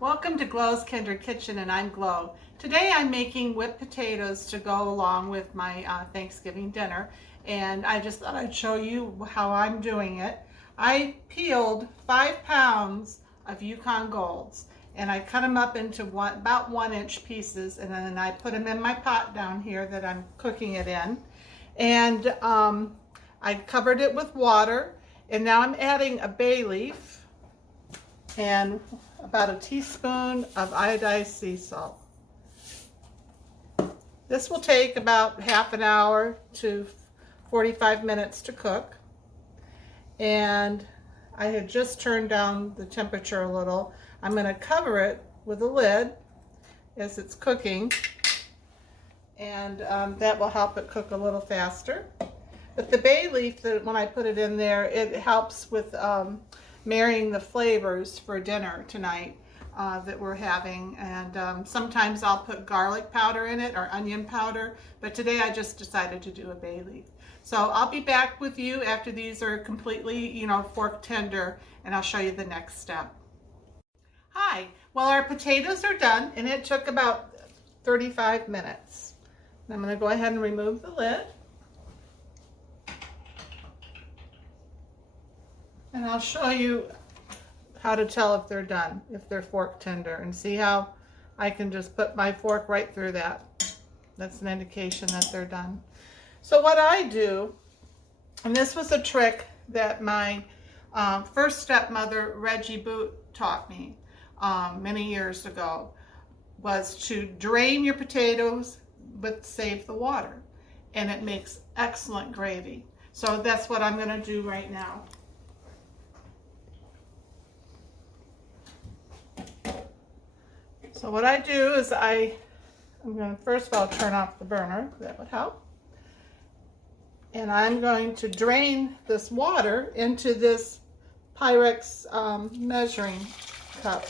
Welcome to Glow's Kindred Kitchen, and I'm Glow. Today I'm making whipped potatoes to go along with my Thanksgiving dinner, and I just thought I'd show you how I'm doing it. I peeled 5 pounds of Yukon Golds, and I cut them up into about 1-inch pieces, and then I put them in my pot down here that I'm cooking it in. And I covered it with water, and now I'm adding a bay leaf and about a teaspoon of iodized sea salt. This will take about half an hour to 45 minutes to cook. And I had just turned down the temperature a little. I'm going to cover it with a lid as it's cooking, and that will help it cook a little faster. But the bay leaf, when I put it in there, it helps with marrying the flavors for dinner tonight that we're having. And sometimes I'll put garlic powder in it or onion powder, but today I just decided to do a bay leaf. So I'll be back with you after these are completely, fork tender, and I'll show you the next step. Hi, well, our potatoes are done, and it took about 35 minutes. I'm going to go ahead and remove the lid. And I'll show you how to tell if they're done, if they're fork tender, and see how I can just put my fork right through that. That's an indication that they're done. So what I do, and this was a trick that my first stepmother, Reggie Boot, taught me many years ago, was to drain your potatoes but save the water, and it makes excellent gravy. So that's what I'm going to do right now. So what I do is I'm going to first of all turn off the burner. That would help. And I'm going to drain this water into this Pyrex measuring cup.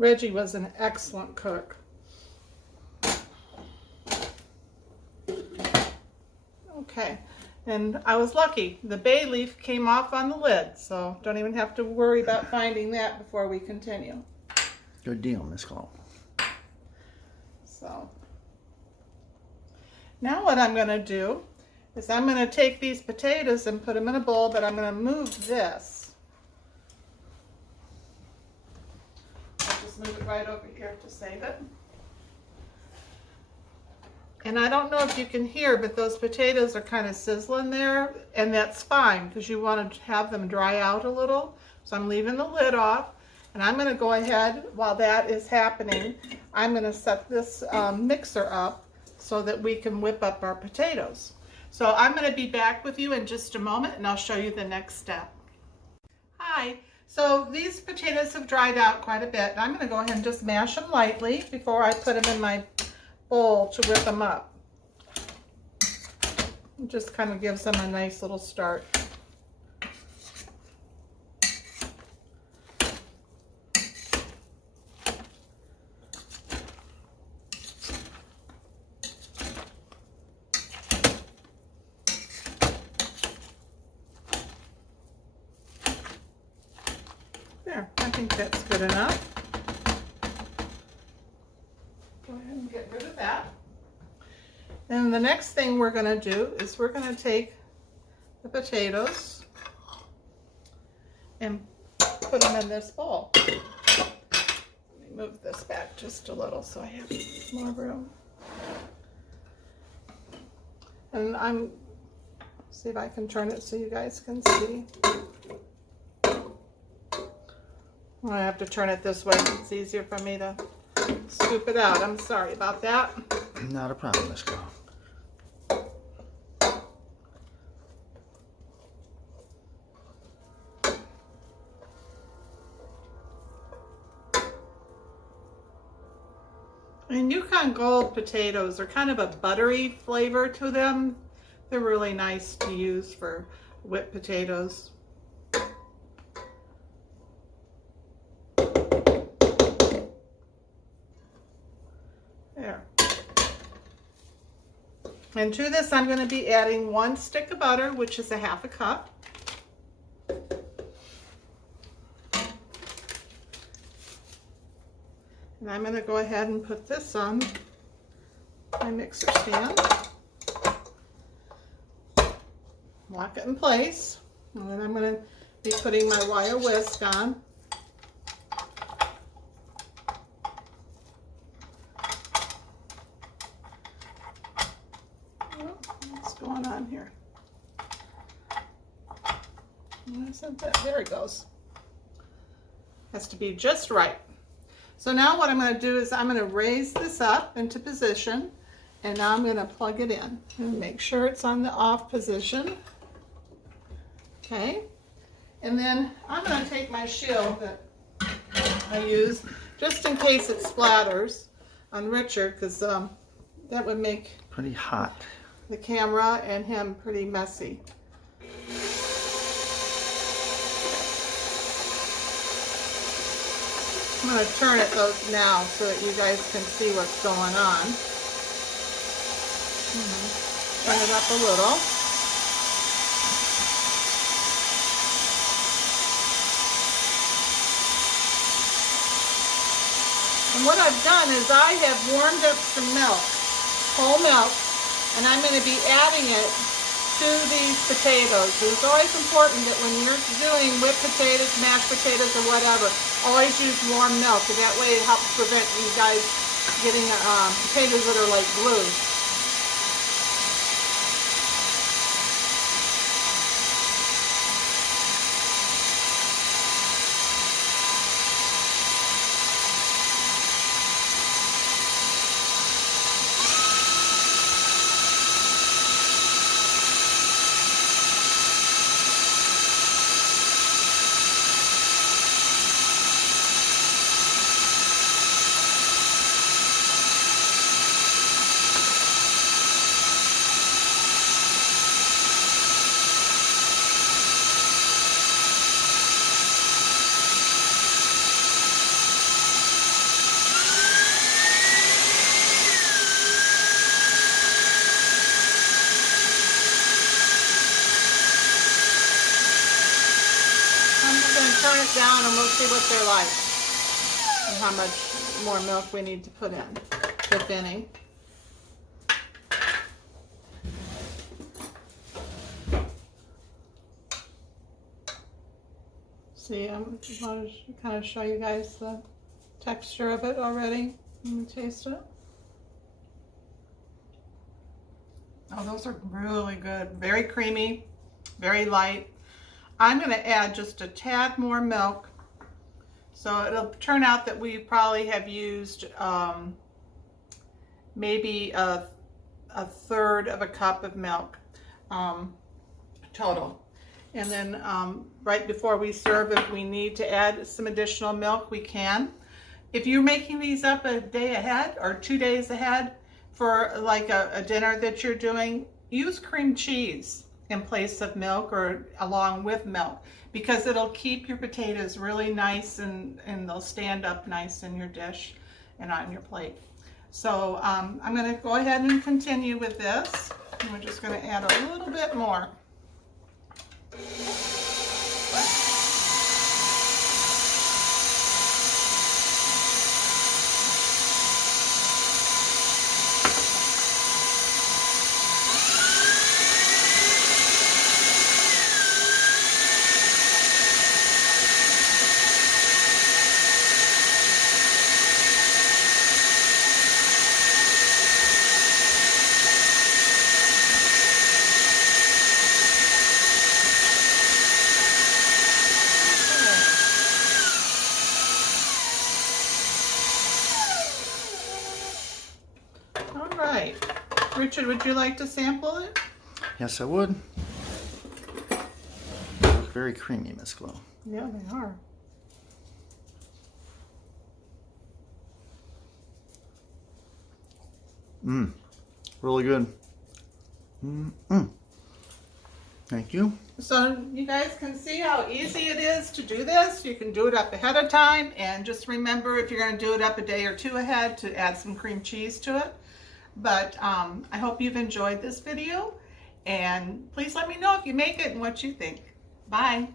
Reggie was an excellent cook. Okay, and I was lucky. The bay leaf came off on the lid, so don't even have to worry about finding that before we continue. Good deal, Miss Glow. So, now what I'm going to do is I'm going to take these potatoes and put them in a bowl, but I'm going to move this. Move it right over here to save it. And I don't know if you can hear, but those potatoes are kind of sizzling there, and that's fine because you want to have them dry out a little. So I'm leaving the lid off, and I'm going to go ahead while that is happening. I'm going to set this mixer up so that we can whip up our potatoes. So I'm going to be back with you in just a moment, and I'll show you the next step. Hi. So these potatoes have dried out quite a bit. I'm going to go ahead and just mash them lightly before I put them in my bowl to whip them up. It just kind of gives them a nice little start. There, I think that's good enough. Go ahead and get rid of that. And the next thing we're going to do is we're going to take the potatoes and put them in this bowl. Let me move this back just a little so I have more room. And see if I can turn it so you guys can see. I have to turn it this way. It's easier for me to scoop it out. I'm sorry about that. Not a problem, Miss Glow. And Yukon Gold potatoes are kind of a buttery flavor to them. They're really nice to use for whipped potatoes. And to this, I'm going to be adding 1 stick of butter, which is a 1/2 cup. And I'm going to go ahead and put this on my mixer stand. Lock it in place. And then I'm going to be putting my wire whisk on. What's going on here? There it goes. Has to be just right. So now what I'm going to do is I'm going to raise this up into position, and now I'm going to plug it in and make sure it's on the off position. Okay, and then I'm going to take my shield that I use just in case it splatters on Richard, because that would make Pretty hot. the camera and him pretty messy. I'm going to turn it though now so that you guys can see what's going on. Turn it up a little. And what I've done is I have warmed up some milk, whole milk, and I'm going to be adding it to these potatoes. It's always important that when you're doing whipped potatoes, mashed potatoes, or whatever, always use warm milk, and that way it helps prevent you guys getting potatoes that are like glue. Turn it down and we'll see what they're like and how much more milk we need to put in, if any. See, I want to kind of show you guys the texture of it already. Let me taste it. Oh, those are really good. Very creamy, very light. I'm going to add just a tad more milk, so it'll turn out that we probably have used maybe a 1/3 of a cup of milk total. And then right before we serve, if we need to add some additional milk, we can. If you're making these up a day ahead or 2 days ahead for like a dinner that you're doing, use cream cheese in place of milk or along with milk, because it'll keep your potatoes really nice and they'll stand up nice in your dish and on your plate. So I'm going to go ahead and continue with this. And we're just going to add a little bit more. Richard, would you like to sample it? Yes, I would. They look very creamy, Miss Chloe. Yeah, they are. Really good. Thank you. So you guys can see how easy it is to do this. You can do it up ahead of time, and just remember, if you're going to do it up a day or two ahead, to add some cream cheese to it. But I hope you've enjoyed this video, and please let me know if you make it and what you think. Bye.